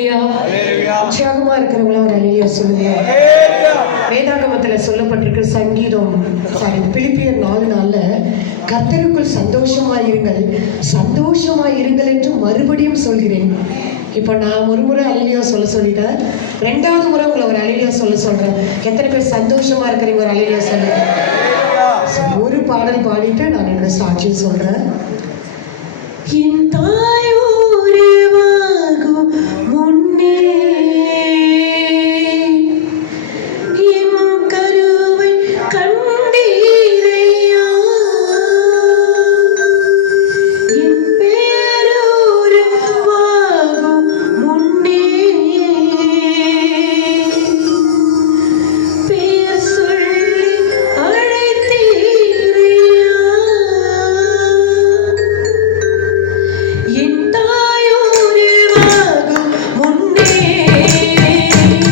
அல்லேலூயா. உற்சாகமா இருக்கிறவங்களா ஒரு அல்லேலூயா சொல்லுங்க. வேதாகமத்துல சொல்லப்பட்டிருக்கு சங்கீதம் பிலிப்பியர் 4:4 கர்த்தருக்குள் சந்தோஷமாயிருங்கள் சந்தோஷமாயிருங்கள் என்று மறுபடியும் சொல்கிறேன். இப்போ நான் ஒரு முறை அல்லேலூயா சொல்லிட்டேன். 2வது முறை உங்களை ஒரு அல்லேலூயா சொல்றேன். எத்தனை பேர் சந்தோஷமா இருக்கிறீங்க? ஒரு அல்லேலூயா சொல்லுங்க. ஒரு பாடல் பாடிட்டு நான் என்னோட சாட்சியம் சொல்றேன்.